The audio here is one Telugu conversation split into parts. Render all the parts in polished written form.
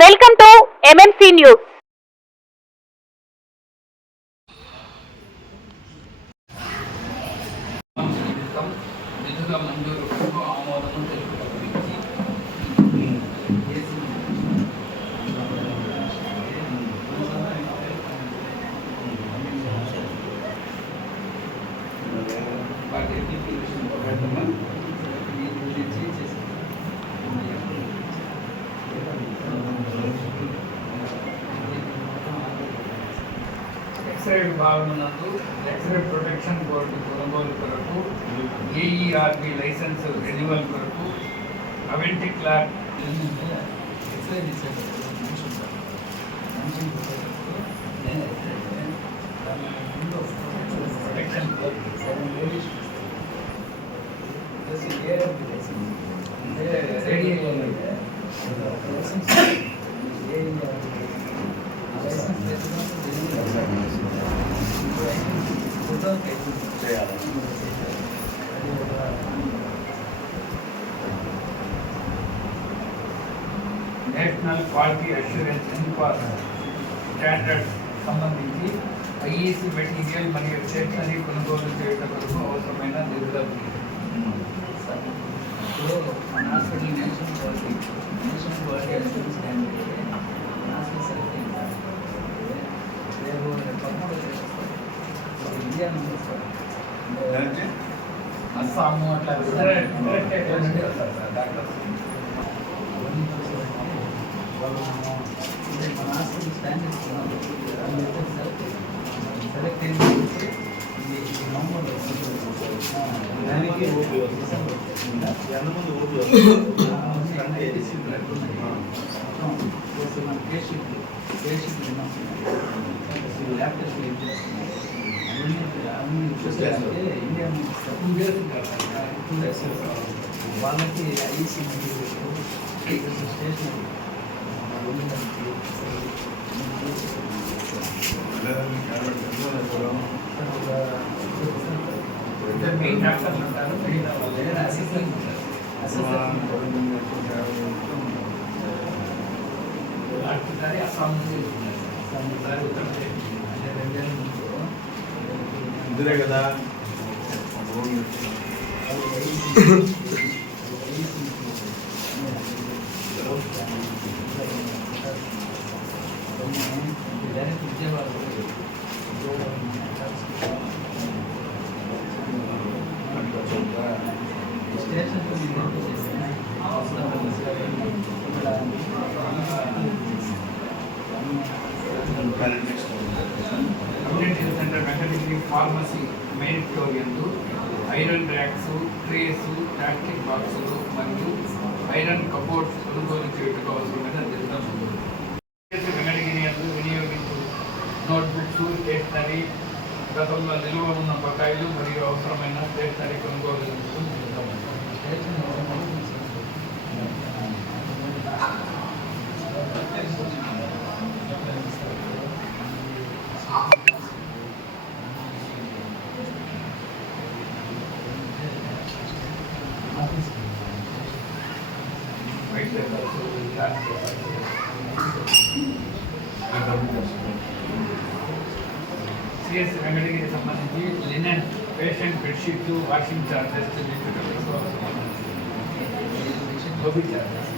Welcome to MMC news. నిధుల మంజూరుకు ఆమోదం తెలుపుటకు ఎక్స్రే విభాగమునందు ఎక్స్రే ప్రొటెక్షన్ బోర్డు కొనుగోలు కొరకు ఏఈఆర్బి లైసెన్స్ రెన్యువల్ కొరకు అవెంటిక్ lab x ray protection national quality assurance standard సంబంధించి ఐఈసి మెటీరియల్ మరియు స్టేషనరీ కొనుగోలు చేయడం కొరకు అవసరమైన నిధులు. మన hospital national quality assurance standard అస్సాము అట్లా డాక్టర్ మన హాస్పిటల్ స్టాండర్డ్స్ సెలెక్ట్ అయింది నవంబర్లో దానికి మన కేషీట్లు ల్యాబ్ టెస్ట్ ఏం చేస్తున్నాం అన్ని చూసారంటే ఇండియా వాళ్ళకి ఐసీ స్టేషనరీ మెయిన్ డాక్టర్లు ఉంటారు, అసిస్టెంట్ ఒకసారి అస్సాం నుంచి ఒకసారి ఉత్తరప్రదేశ్ ఇద్దరే కదా. Direct Vijayawada station community centre Venkatagiri pharmacy main floor యందు ఐరన్ ర్యాక్స్, ట్రేస్, ప్లాస్టిక్ బాక్సులు మరియు ఐరన్ కబోర్డ్స్ కొనుగోలు చేయటకు అవసరమైన నిధులు. వెంకటగిరి యందు వినియోగించు నోట్బుక్స్, స్టేషనరీ, గతంలో నిల్వ ఉన్న బకాయిలు మరియు అవసరమైన స్టేషనరీ కొనుగోలు సిఎస్ వెంకటగిరి సంబంధించి లినెన్, పేషెంట్ బెడ్షీట్లు, వాషింగ్ చార్జెస్ గోబీ చార్జెస్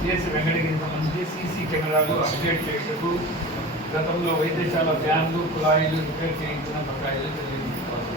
సిఎస్ వెంకటగిరి సంబంధించి సీసీ కెమెరాలు అప్డేట్ చేయటకు గతంలో వైద్యశాల ఫ్యాన్లు, కుళాయిలు రిపేర్ చేయించిన బకాయిలు చెల్లించుకోవాలి.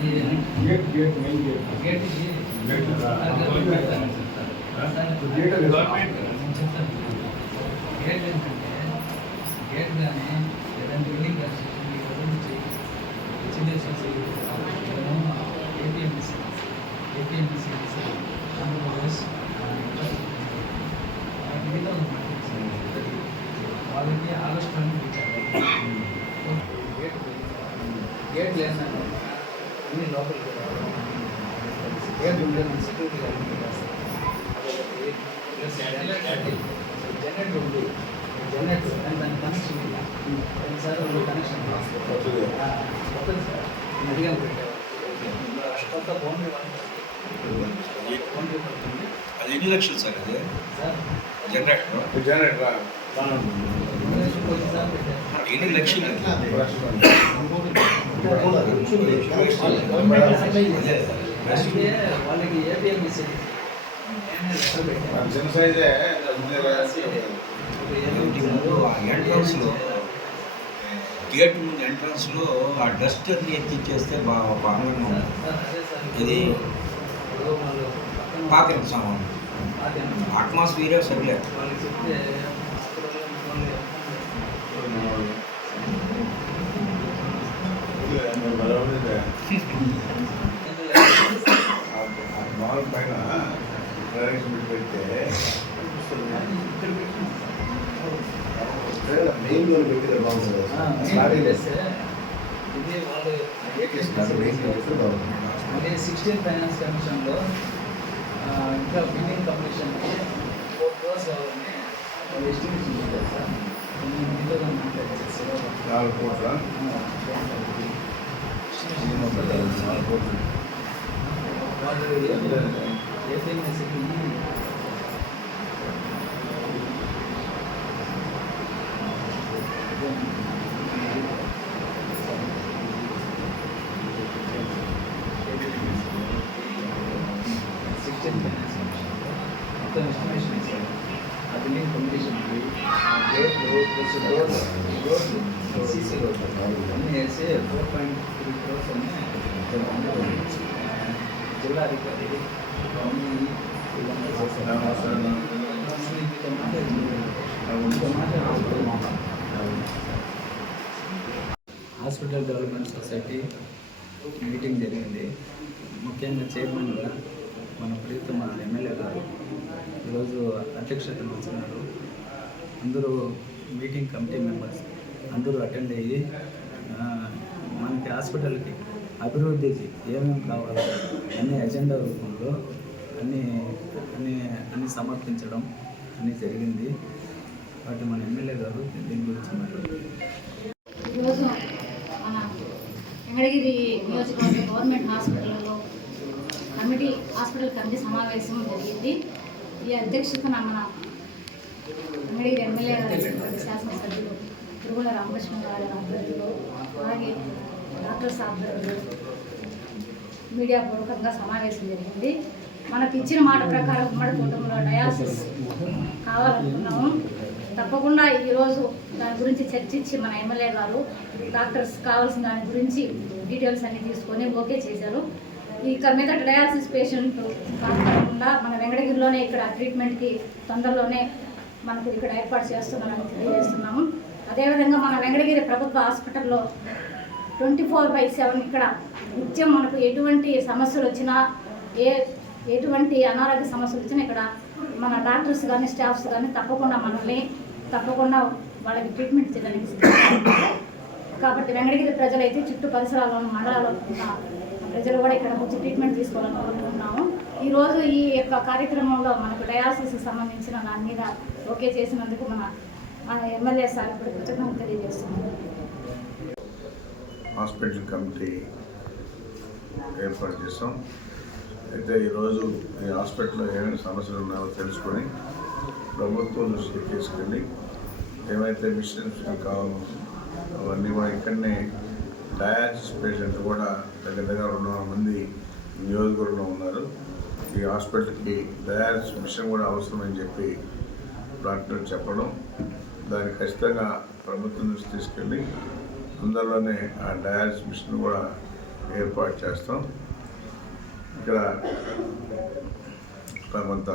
గేట్ మెయిన్ గేట్ గవర్నమెంట్ చెప్తాను. గేట్ ఏంటంటే గేట్ కానీ ఏదైనా బిల్డింగ్ కన్స్ట్రక్షన్ గురించి హెచ్డిఎఫ్సి ఏపీఎంసీ ఆంధ్రప్రదేశ్ మిగతా వాళ్ళకి ఆగస్టు గేట్ లేదా అన్ని లోపలికి గేట్ ఉంటే సెక్యూరిటీ ప్లస్ జనరేటర్ ఉంది. జనరేటర్ దాని కనెక్షన్ ಇಲ್ಲ. సార్ కనెక్షన్ కొత్తది సార్ అడిగాను పెట్టేవాళ్ళు కొత్త బౌండరీ పడుతుంది. అది ఎన్ని లక్షలు సార్ అది సార్ జనరేటర్ ఎన్ని లక్షలు వాళ్ళకి ఏపీఎంసీ చిన్న సైజే ఎంట్రన్స్లో గేట్ ముందు ఎంట్రన్స్లో ఆ డస్ట్ అన్ని ఎత్తిచ్చేస్తే బాగా ఉంటుంది. ఇది పాకిన సామాన్ అట్మాస్ఫియరే సరిలే. వాళ్ళకి చెప్తే మాల్ పైన పెడితే మెయిన్ లోన్ పెట్టితే బాగుంటుంది. ఇది వాళ్ళు 16 ఫైనాన్స్ కమిషన్లో ఇంకా బిల్డింగ్ కంప్లీషన్కి 4 crores కావాలని వాళ్ళు ఎస్టిమేషన్ ఇచ్చారు సార్. మీతో మాట్లాడారు 4 కోట్ల 4 కోట్లు వాళ్ళు ఏపీఎంసీకి మొత్తం ఎస్టిమేషన్ ఇచ్చారు. ఆ బిల్డింగ్ కంప్లీషన్కి గేట్లు ప్లస్ రోడ్లు సీసీ రోడ్లు అన్నీ వేసి 4.3 crores అని జిల్లా అధికారి హాస్పిటల్ డెవలప్మెంట్ సొసైటీ మీటింగ్ జరిగింది. ముఖ్యంగా చైర్మన్గా మన ప్రీతమ ఎమ్మెల్యే గారు ఈరోజు అధ్యక్షతను వచ్చినారు. అందరూ మీటింగ్ కమిటీ మెంబర్స్ అందరూ అటెండ్ అయ్యి మనకి హాస్పిటల్కి అభివృద్ధికి ఏమేమి కావాలో అన్ని ఎజెండా రూపంలో అన్ని సమర్పించడం అన్నీ జరిగింది. వాటి మన ఎమ్మెల్యే గారు దీని గురించి మాట్లాడారు. ఈరోజు మన వెంకటగిరి నియోజకవర్గ గవర్నమెంట్ హాస్పిటల్లో హాస్పిటల్ కమిటీ సమావేశం జరిగింది. ఈ అధ్యక్షతన మన వెంకటగిరి ఎమ్మెల్యే గారి శాసనసభ్యులు తిరుమల రామకృష్ణ గారి ఆధ్వర్యంలో అలాగే డాక్టర్స్ ఆధ్వర్యంలో మీడియా పూర్వకంగా సమావేశం జరిగింది. మనకు ఇచ్చిన మాట ప్రకారం ఉమ్మడి కుటుంబంలో డయాలసిస్ కావాలనుకున్నాము. తప్పకుండా ఈరోజు దాని గురించి చర్చించి మన ఎమ్మెల్యే గారు డాక్టర్స్ కావాల్సిన దాని గురించి డీటెయిల్స్ అన్ని తీసుకొని ఓకే చేశారు. ఇక మీద డయాలసిస్ పేషెంట్ కాకుండా మన వెంకటగిరిలోనే ఇక్కడ ట్రీట్మెంట్కి తొందరలోనే మనకు ఇక్కడ ఏర్పాటు చేస్తున్నామని తెలియజేస్తున్నాము. అదేవిధంగా మన వెంకటగిరి ప్రభుత్వ హాస్పిటల్లో 24/7 ఇక్కడ నిత్యం మనకు ఎటువంటి సమస్యలు వచ్చినా ఎటువంటి అనారోగ్య సమస్యలు వచ్చినా ఇక్కడ మన డాక్టర్స్ కానీ స్టాఫ్స్ కానీ తప్పకుండా వాళ్ళకి ట్రీట్మెంట్ చేయడానికి కాబట్టి వెంకటగిరి ప్రజలైతే చుట్టూ పరిసరాల్లో మండలాల్లో ఉన్న ప్రజలు కూడా ఇక్కడ వచ్చి ట్రీట్మెంట్ తీసుకోవాలని కోరుకుంటున్నాము. ఈరోజు ఈ యొక్క కార్యక్రమంలో మనకు డయాలసిస్కి సంబంధించిన దాని మీద ఓకే చేసినందుకు మన ఎమ్మెల్యే సార్ ఇప్పుడు కృతజ్ఞతలు తెలియజేస్తున్నాము. హాస్పిటల్ కమిటీ ఏర్పాటు చేస్తాం. అయితే ఈరోజు ఈ హాస్పిటల్లో ఏమైనా సమస్యలు ఉన్నాయో తెలుసుకొని ప్రభుత్వం దృష్టికి తీసుకెళ్ళి ఏమైతే మిషన్స్ కావాలో అవన్నీ కూడా ఇక్కడనే డయాలసిస్ పేషెంట్ కూడా దగ్గర 200 మంది నియోజకవర్గంలో ఉన్నారు. ఈ హాస్పిటల్కి డయాలసిస్ మిషన్ కూడా అవసరమని చెప్పి డాక్టర్ చెప్పడం, దాన్ని ఖచ్చితంగా ప్రభుత్వం నుంచి తీసుకెళ్ళి అందరిలోనే ఆ డయాలసిస్ మిషన్ కూడా ఏర్పాటు చేస్తాం. ఇక్కడ కొంత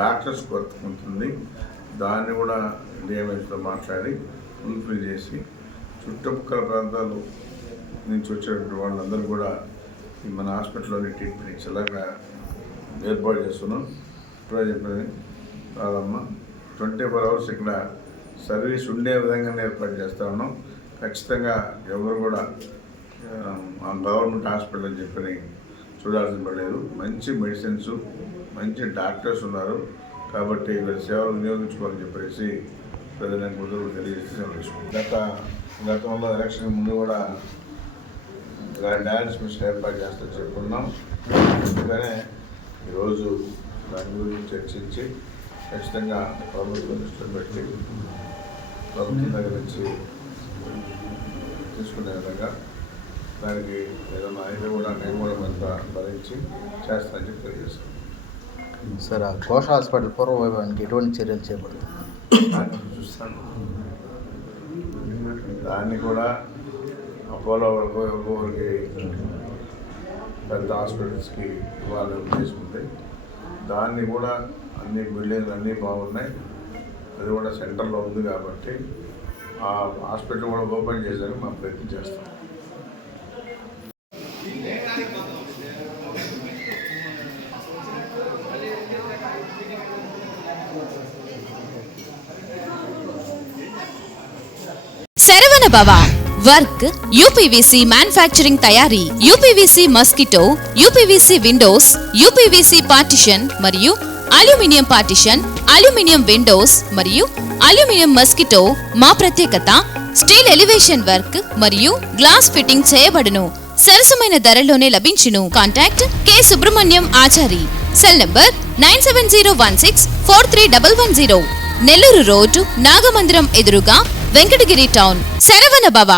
డాక్టర్స్ కొరత ఉంటుంది, దాన్ని కూడా డిఎంహెచ్తో మాట్లాడి ఫుల్ఫిల్ చేసి చుట్టుపక్కల ప్రాంతాలు నుంచి వచ్చేటువంటి వాళ్ళందరూ కూడా మన హాస్పిటల్లోని ట్రీట్మెంట్ ఇచ్చేలాగా ఏర్పాటు చేస్తున్నాం. ఇప్పుడే చెప్పినది కాదమ్మా, 24 hours ఇక్కడ సర్వీస్ ఉండే విధంగానే ఏర్పాటు చేస్తూ ఉన్నాం. ఖచ్చితంగా ఎవరు కూడా గవర్నమెంట్ హాస్పిటల్ అని చెప్పని చూడాల్సిన పడలేదు. మంచి మెడిసిన్స్, మంచి డాక్టర్స్ ఉన్నారు కాబట్టి వీళ్ళ సేవలు వినియోగించుకోవాలని చెప్పేసి ప్రజలకు ముందు తెలియజేసి గతంలో ఎలక్షన్ ముందు కూడా డయాలసిస్ మిషన్ ఏర్పాటు చేస్తూ చెప్పుకున్నాం. అందుకనే ఈరోజు దాని గురించి చర్చించి ఖచ్చితంగా ప్రభుత్వం దృష్టిలో పెట్టి ప్రభుత్వం దగ్గర నుంచి తీసుకునే విధంగా దానికి ఏదైనా అయితే కూడా నేను కూడా కొంత భరించి చేస్తానని చెప్పి తెలియజేస్తాను. సార్, ఆ ఘోష హాస్పిటల్ పూర్వ వైభవానికి ఎటువంటి చర్యలు చేపడుతుంది చూస్తాను. దాన్ని కూడా అపోలో వరకు ఎవరికి పెద్ద హాస్పిటల్స్కి ఇవ్వాలని ఉద్దేశించుకుంటే దాన్ని కూడా అన్ని బిల్డింగ్లు అన్నీ బాగున్నాయి. అది కూడా సెంటర్లో ఉంది కాబట్టి ఆ హాస్పిటల్ కూడా ఓపెన్ చేసేందుకు మనం ప్రయత్నం చేస్తాం. శరవణ భవ వర్క్ యూపీవీసీ మ్యానుఫ్యాక్చరింగ్ తయారీ, UPVC mosquito, UPVC Windows, UPVC partition మరియు అల్యూమినియం పార్టిషన్, అల్యూమినియం విండోస్ మరియు అల్యూమినియం మస్కిటో. మా ప్రత్యేకత స్టీల్ ఎలివేషన్ వర్క్ మరియు గ్లాస్ ఫిట్టింగ్ చేయబడును. సరసమైన ధరలోనే లభించును. Contact K Subrahmanyam Achari. Cell number 9706431110. Nellore road, Nagamandiram ఎదురుగా, వెంకటగిరి టౌన్. శరవణ భవ.